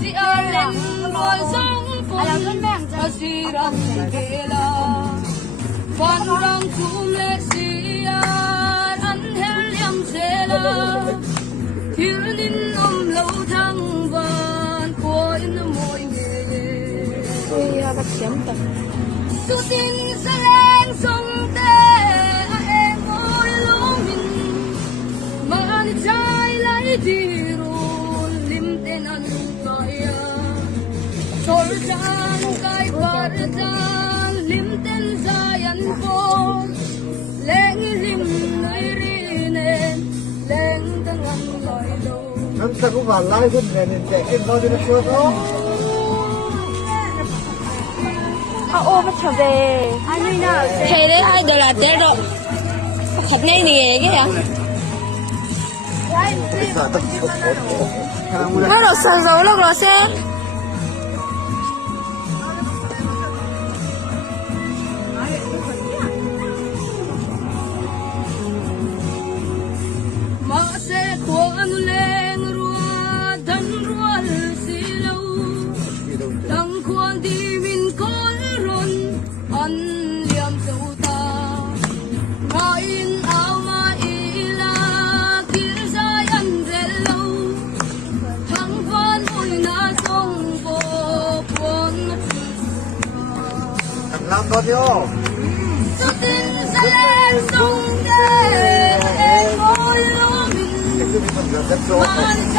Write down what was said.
si Allen ngồi giống phun asiran kela van rang chum le sian an hel yam sela hilnin lâu thăng van ko in moi nge ui bắt chém tập tu tin sa lang song te a em oi lo min man chai lai di ru lim ten an kaya sol jang kai par jang lim ten zayan ko leng lim nai ri ne leng tan an loi lo Anh ta cũng vào lại con này nên chạy trên bao nhiêu nó chưa có. à ô bắt trở về thế đấy hai đứa là thế rồi thật ngay nè cái hả nó được sờ dấu lúc đó xe ma se ko anu leng rua dan rual silau tang khuang di min kol ron an liam sâu ta ma in ao ma ila kil sai an zel lâu thang van oi na song ko pon Thằng Lam con vô. tu tin sa len song de em oi lo min Cái mình còn rất rõ. man